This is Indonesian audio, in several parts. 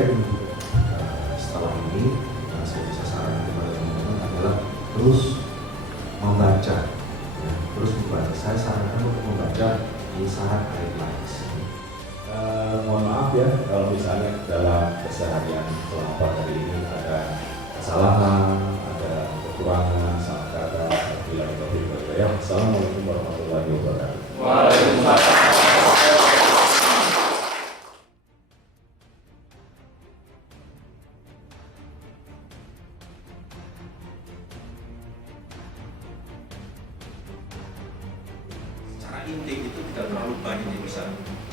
saya untuk setelah ini yang saya bisa sarankan kepada teman-teman adalah terus membaca, ya, terus membaca. Saya sarankan untuk membaca kisaran guidelines. Mohon maaf ya kalau misalnya dalam keseharian selama hari ini ada kesalahan, ada kekurangan, salah kata, bila itu. Assalamualaikum warahmatullahi wabarakatuh. Waalaikumsalam. Secara inti itu tidak terlalu banyak yang bisa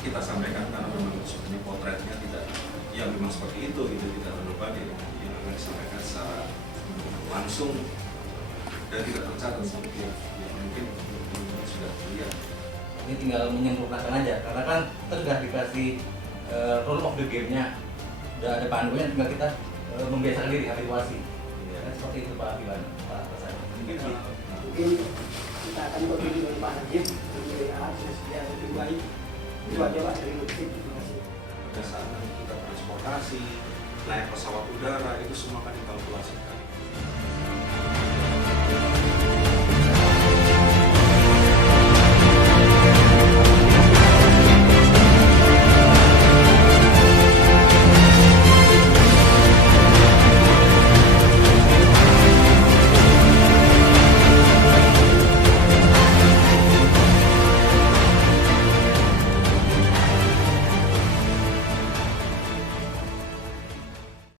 kita sampaikan karena memang sebenarnya potretnya tidak yang memang seperti itu tidak terlalu banyak yang akan disampaikan secara langsung dan tidak tercatat seperti yang mungkin sudah terlihat. Ini tinggal menyempurnakan aja karena kan kita sudah dikasih rule of the game-nya, sudah ada panduannya, tinggal kita membiasakan diri habituasi. Kan seperti itu Pak Iwan, Pak Hasan. Mungkin kita akan berpikir dari Pak Najib dari akses yang lebih baik. Itu aja Pak dari Lutfi. Terima kasih. Berdasarkan kita transportasi, naik pesawat udara itu semua kan dikalkulasikan.